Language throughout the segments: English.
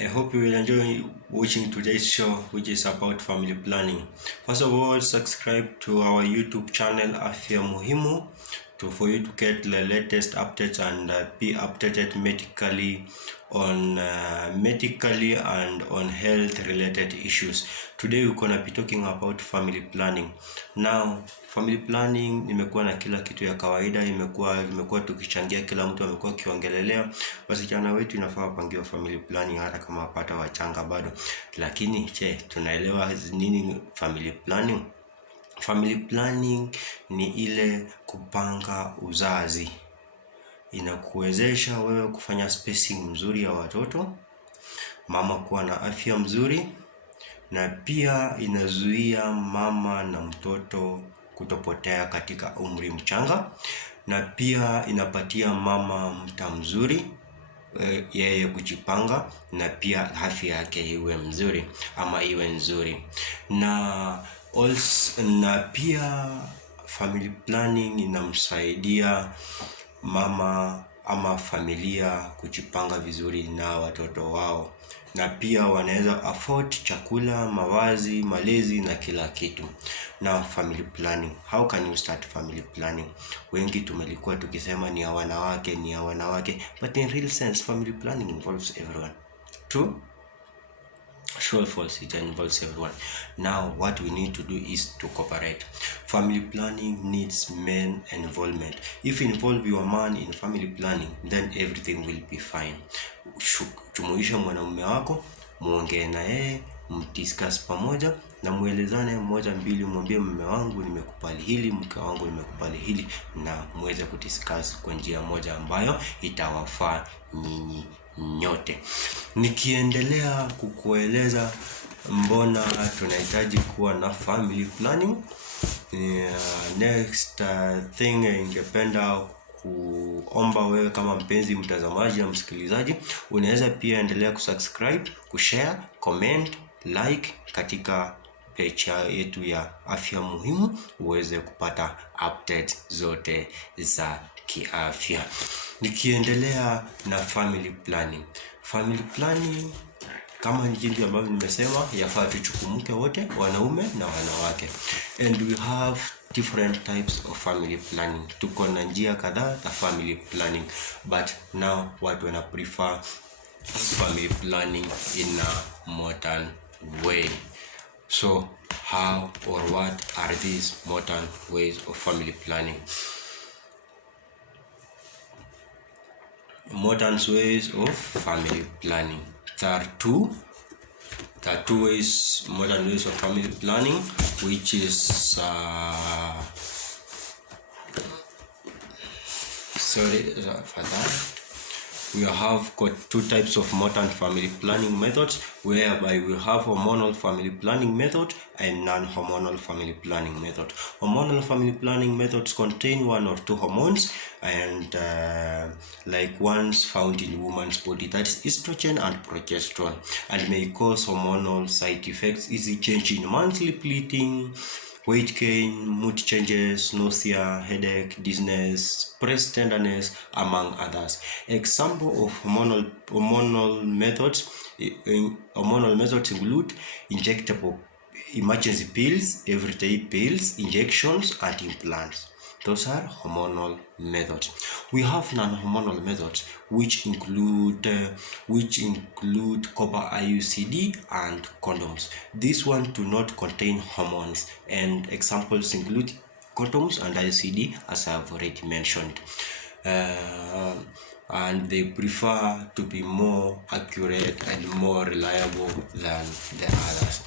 I hope you will enjoy watching today's show, which is about family planning. First of all, subscribe to our YouTube channel Afya Muhimu for you to get the latest updates and be updated medically and on health related issues. Today we're gonna be talking about family planning. Now, family planning imekuwa na kila kitu ya kawaida, imekuwa tukichangia, kila mtu amekuwa akiongelelea. Wasichana wetu inafaa wapangiwe family planning hata kama wapata wachanga bado. Lakini tunaelewa nini family planning? Family planning ni ile kupanga uzazi. Inakuwezesha wewe kufanya spacing mzuri ya watoto, mama kuwa na afya mzuri, na pia inazuia mama na mtoto kutopotea katika umri mchanga, na pia inapatia mama mta mzuri yeye kujipanga, na pia afya yake iwe mzuri ama iwe nzuri. Na pia family planning inamsaidia mama ama familia kujipanga vizuri na watoto wao, na pia wanaweza afford chakula, mavazi, malezi na kila kitu. Now, family planning, how can you start family planning? Wengi tumelikuwa tukisema ni ya wanawake, but in real sense family planning involves everyone. True? Sure, false, it involves everyone. Now, what we need to do is to cooperate. Family planning needs men involvement. If you involve your man in family planning, then everything will be fine. Jumuisha mwanamume wako, muongee na yeye, mdiscuss pamoja na muelezane moja mbili, mwambie mume wangu nimekubali hili, mke wangu nimekubali hili, na muweze kudiscuss kwa njia moja ambayo itawafaa nyinyi nyote. Nikiendelea kukueleza mbona tunahitaji kuwa na family planning, next thing ningependa kuomba wewe kama mpenzi mtazamaji na msikilizaji, unaweza pia endelea kusubscribe, kushare, comment, like katika page yetu ya Afya Muhimu, uweze kupata updates zote za kiafya. Nikiendelea na family planning. Family planning, kama jinsi ambavyo nimesema, yafaa tuchukumuke wote, wanaume na wanawake. And we have different types of family planning. Tuko na njia kadhaa za family planning, but now watu wana prefer family planning in a modern way. So how or what are these modern ways of family planning? Modern ways of family planning. There are two ways, modern ways of family planning, which is sorry for that. We have got two types of modern family planning methods, whereby we have hormonal family planning method and non-hormonal family planning method. Hormonal family planning methods contain one or two hormones, and like ones found in woman's body, that is estrogen and progesterone, and may cause hormonal side effects, easy change in monthly bleeding, weight gain, mood changes, nausea, headache, dizziness, breast tenderness, among others. Example of hormonal methods include injectable emergency pills, everyday pills, injections, and implants. Those are hormonal methods. We have non-hormonal methods, which include copper Iucd and condoms. These ones do not contain hormones, and examples include condoms and Iucd, as I have already mentioned. And they prefer to be more accurate and more reliable than the others.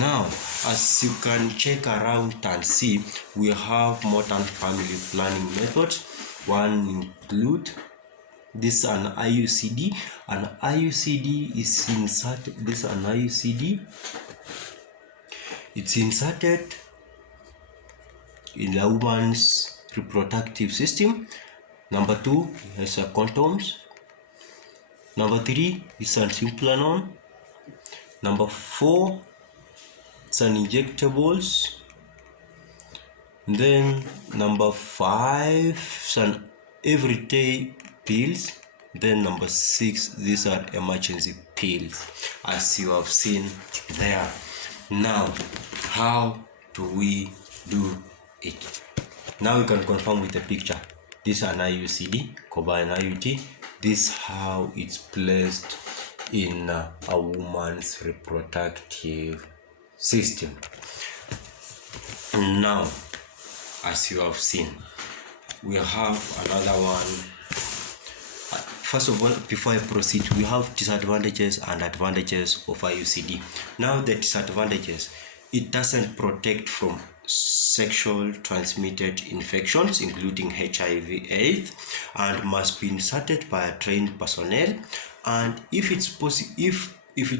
Now, as you can check around and see, we have modern family planning methods. One include this an Iucd. An Iucd is inserted. This an Iucd. It's inserted in the woman's reproductive system. Number 2 is a condoms. Number 3 is an implant. Number 4 is an injectables. Then number 5 is an everyday pills. Then number 6, these are emergency pills, as you have seen there. Now, how do we do it? Now you can confirm with the picture. This is an Iucd, cover an IUD. This is how it's placed in a woman's reproductive system. Now, as you have seen, we have another one. First of all, before I proceed, we have disadvantages and advantages of Iucd. Now, the disadvantages: it doesn't protect from sexual transmitted infections, including HIV/AIDS, and must be inserted by a trained personnel. And if it's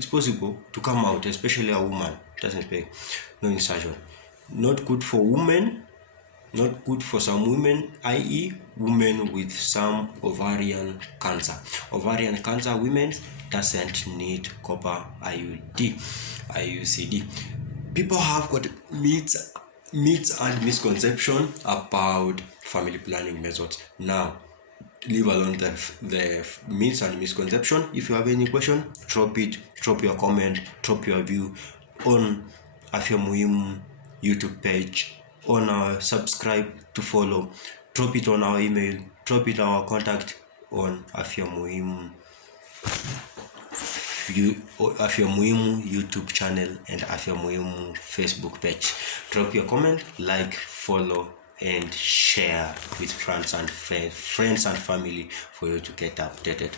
possible to come out, especially a woman, doesn't pay, no insertion. Not good for women. Not good for some women, i.e. women with some ovarian cancer. Ovarian cancer women doesn't need copper Iucd. People have got myths and misconception about family planning methods. Now, leave alone the myths and misconception. If you have any question, drop your comment, drop your view on Afya Muhimu YouTube page, on our subscribe to follow, drop it on our email, drop it our contact on Afya Muhimu YouTube channel and Afya Muhimu Facebook page. Drop your comment, like, follow, and share with friends and family for you to get updated.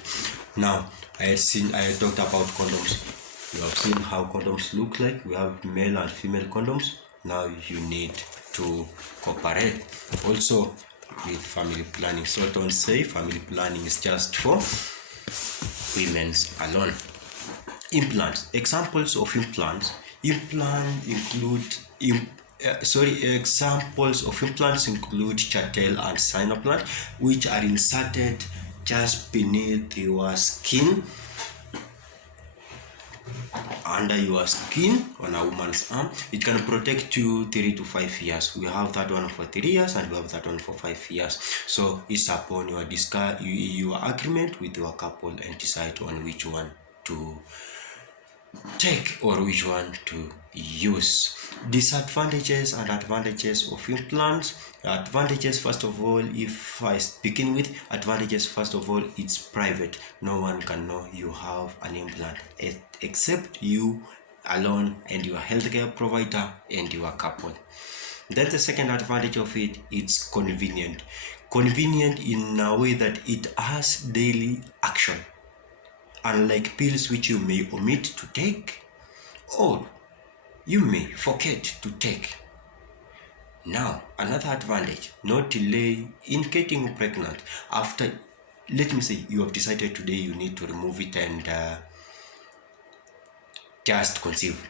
Now, I had talked about condoms. You have seen how condoms look like. We have male and female condoms. Now you need to cooperate also with family planning. So don't say family planning is just for women's alone. Implants. Examples of implants. Examples of implants include chattel and sinoplant, which are inserted just beneath your skin, under your skin on a woman's arm. It can protect you 3 to 5 years. We have that one for 3 years and we have that one for 5 years. So it's upon your agreement with your couple and decide on which one to take or which one to use. Disadvantages and advantages of implants. Advantages, first of all, if I begin with advantages, first of all, it's private. No one can know you have an implant except you alone and your healthcare provider and your couple. Then the second advantage of it, it's convenient. Convenient in a way that it has daily action, unlike pills which you may omit to take or you may forget to take. Now, another advantage, no delay in getting pregnant. After, let me say, you have decided today you need to remove it and just conceive.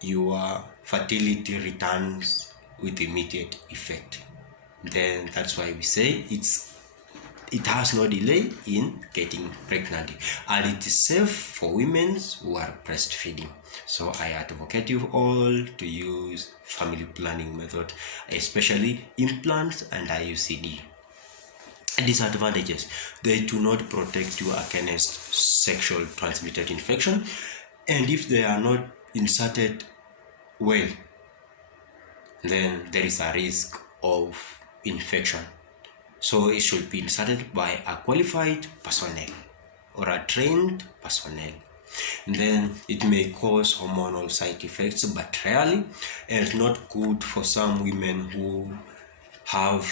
Your fertility returns with immediate effect. Then that's why we say it has no delay in getting pregnant, and it is safe for women who are breastfeeding. So I advocate you all to use family planning method, especially implants and Iucd. Disadvantages: they do not protect you against sexual transmitted infection, and if they are not inserted well, then there is a risk of infection. So it should be inserted by a qualified personnel or a trained personnel. And then it may cause hormonal side effects, but rarely, and not good for some women who have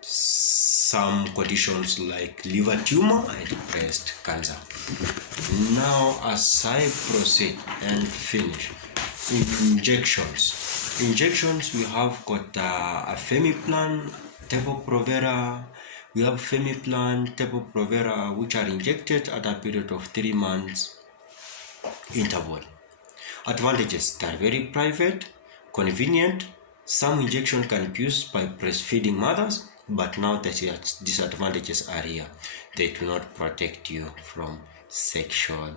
some conditions like liver tumor and breast cancer. Now, as I proceed and finish, injections, we have got a Femiplan, Depo-Provera. We have Femiplan, Depo-Provera, which are injected at a period of 3 months interval. Advantages: they are very private, convenient. Some injection can be used by breastfeeding mothers, but now the disadvantages are here. They do not protect you from sexual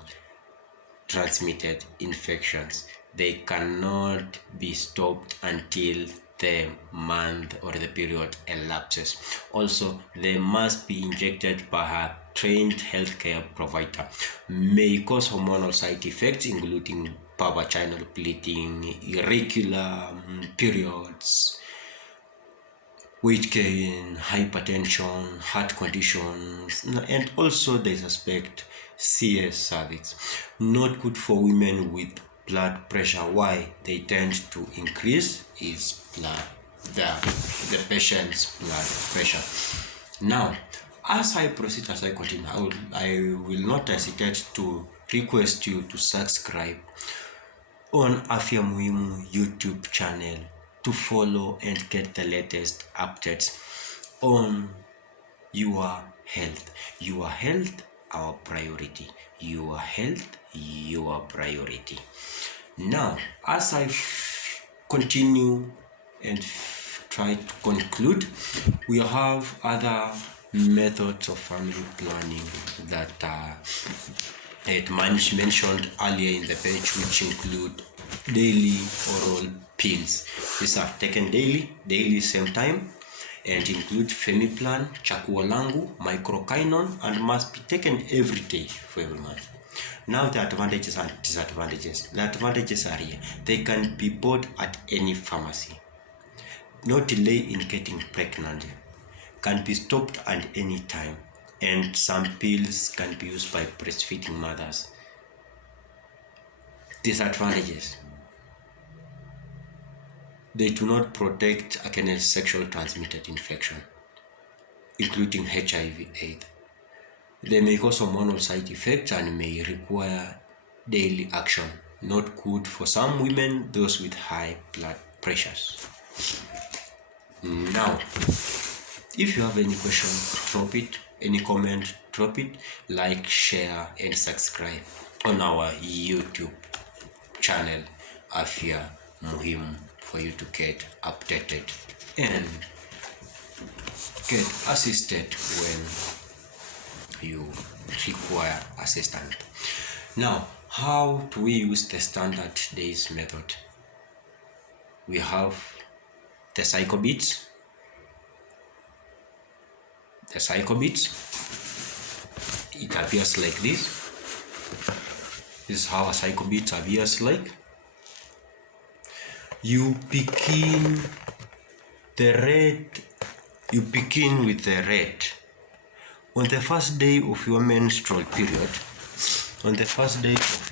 transmitted infections. They cannot be stopped until the month or the period elapses. Also, they must be injected by a trained healthcare provider. May cause hormonal side effects including vaginal bleeding, irregular periods, weight gain, hypertension, heart conditions, and also they suspect CS cervix. Not good for women with blood pressure. Why? They tend to increase is the patient's blood pressure. Now, as I proceed, as I continue, I will not hesitate to request you to subscribe on Afya Muhimu YouTube channel to follow and get the latest updates on your health. Your health, our priority. Your health, your priority. Now, as I continue and try to conclude, we have other methods of family planning that it mentioned earlier in the page, which include daily oral pills. These are taken daily same time, and include Femiplan, Chaguo Langu, Microkinon, and must be taken every day for every month. Now the advantages and disadvantages. The advantages are here. They can be bought at any pharmacy. No delay in getting pregnant. Can be stopped at any time. And some pills can be used by breastfeeding mothers. Disadvantages. They do not protect against sexually transmitted infection, including HIV/AIDS. They may cause hormonal side effects and may require daily action. Not good for some women, those with high blood pressures. Now, if you have any question, drop it. Any comment, drop it. Like, share, and subscribe on our YouTube channel, Afya Muhimu, for you to get updated and get assisted when you require assistance. Now, how do we use the standard days method? We have the cycle beats. The cycle beats, it appears like this. This is how a cycle beat appears like. You begin with the red on the first day of your menstrual period. On the first day of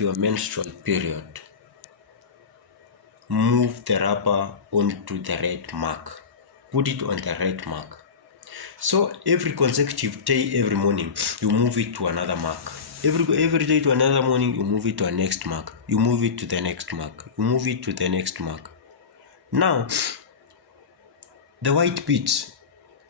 your menstrual period, move the rubber onto the red mark. Put it on the red mark. So every consecutive day, every morning, you move it to another mark. Every day to another morning, you move it to a next mark. You move it to the next mark. You move it to the next mark. Now, the white beads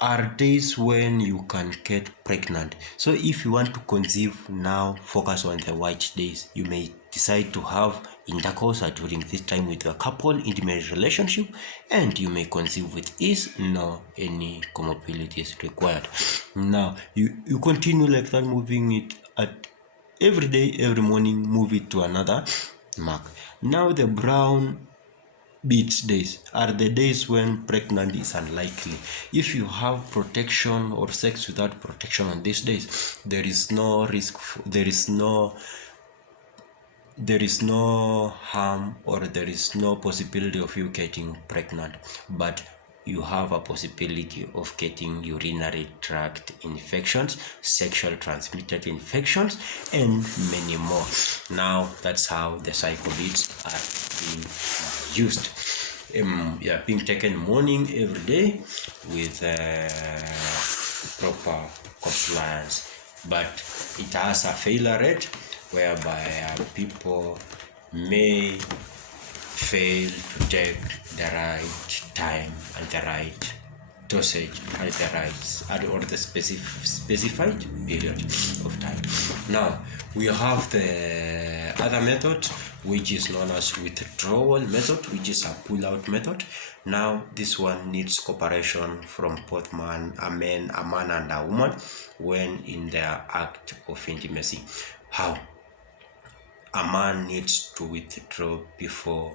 are days when you can get pregnant. So if you want to conceive now, focus on the white days. You may decide to have intercourse during this time with a couple, intimate relationship, and you may conceive with ease. No any comorbidities required. Now you continue like that, moving it at every day, every morning, move it to another mark. Now the brown beads days are the days when pregnancy is unlikely. If you have protection or sex without protection on these days, there is no risk, there is no harm, or there is no possibility of you getting pregnant, but you have a possibility of getting urinary tract infections, sexually transmitted infections, and many more. Now that's how the cycle beads are being used. Being taken morning every day with proper compliance, but it has a failure rate whereby people may fail to take the right time and the right dosage at the right or the specified period of time. Now we have the other method, which is known as withdrawal method, which is a pull-out method. Now this one needs cooperation from both a man and a woman when in their act of intimacy. How? a man needs to withdraw before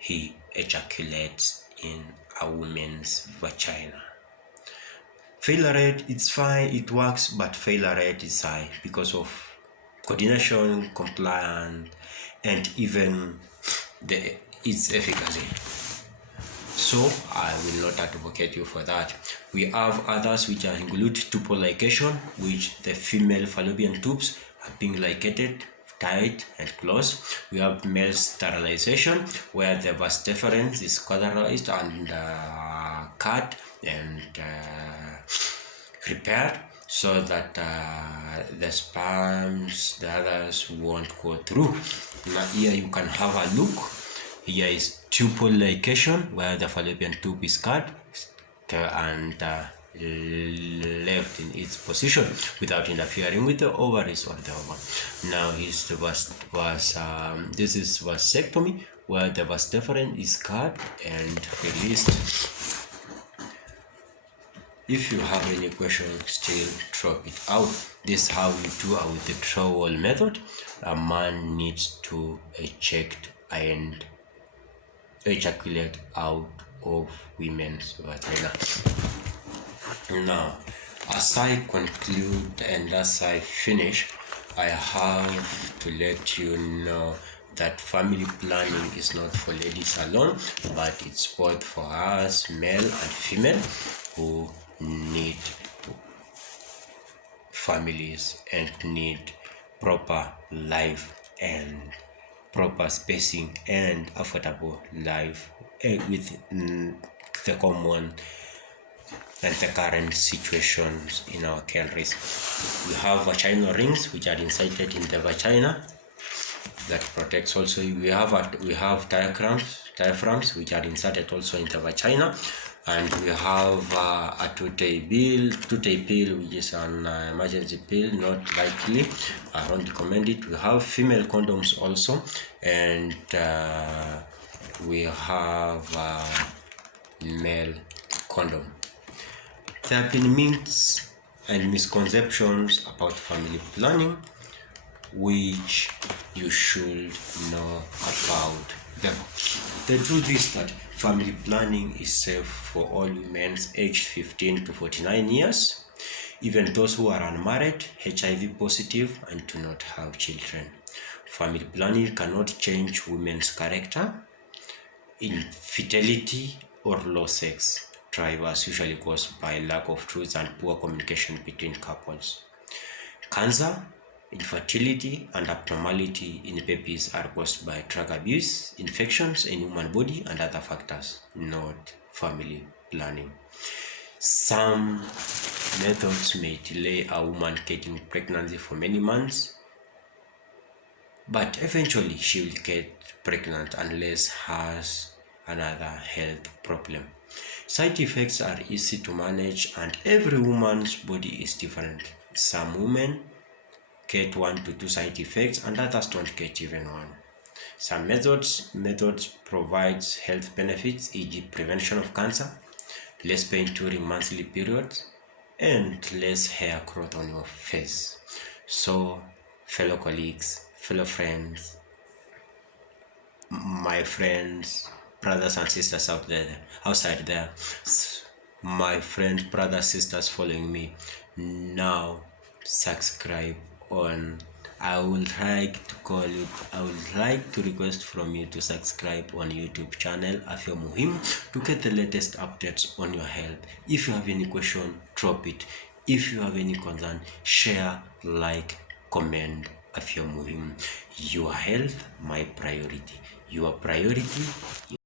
he ejaculates in a woman's vagina. Failure rate, it's fine, it works, but failure rate is high because of coordination, compliance, and even its efficacy. So I will not advocate you for that. We have others which include tubal ligation, which the female fallopian tubes are being ligated tight and close. We have male sterilization, where the vas deferens is cauterized and cut and repaired so that the sperms, the others, won't go through. Now here you can have a look. Here is tubal ligation, where the fallopian tube is cut and left in its position without interfering with the ovaries or the ovum. Now this is vasectomy, where the vas deferens is cut and released. If you have any question, still drop it out. This is how we do a withdrawal method. A man needs to eject and ejaculate out of women's vagina. Now, as I conclude and as I finish, I have to let you know that family planning is not for ladies alone, but it's both for us, male and female, who need families and need proper life and proper spacing and affordable life with the common and the current situations in our countries. We have vaginal rings which are inserted in the vagina that protects. Also we have diaphragms which are inserted also in the vagina, and we have a two-day pill which is an emergency pill, not likely, I don't recommend it. We have female condoms also, and we have male condom. There have been myths and misconceptions about family planning which you should know about them. The truth is that family planning is safe for all women aged 15 to 49 years, even those who are unmarried, HIV positive, and do not have children. Family planning cannot change women's character, infidelity, or low sex drive, as usually caused by lack of truth and poor communication between couples. Cancer, infertility, and abnormality in babies are caused by drug abuse, infections in human body, and other factors, not family planning. Some methods may delay a woman getting pregnancy for many months, but eventually she will get pregnant unless has another health problem. Side effects are easy to manage, and every woman's body is different. Some women get 1 to 2 side effects and others don't get even one. Some methods provides health benefits, e.g. prevention of cancer, less pain during monthly periods, and less hair growth on your face. So, fellow colleagues, fellow friends, my friends, brothers and sisters outside there, my friends, brothers, sisters following me, now subscribe on. I would like to request from you to subscribe on YouTube channel Afya Muhimu to get the latest updates on your health. If you have any question, drop it. If you have any concern, share, like, comment. Afya Muhimu. Your health, my priority. Your priority.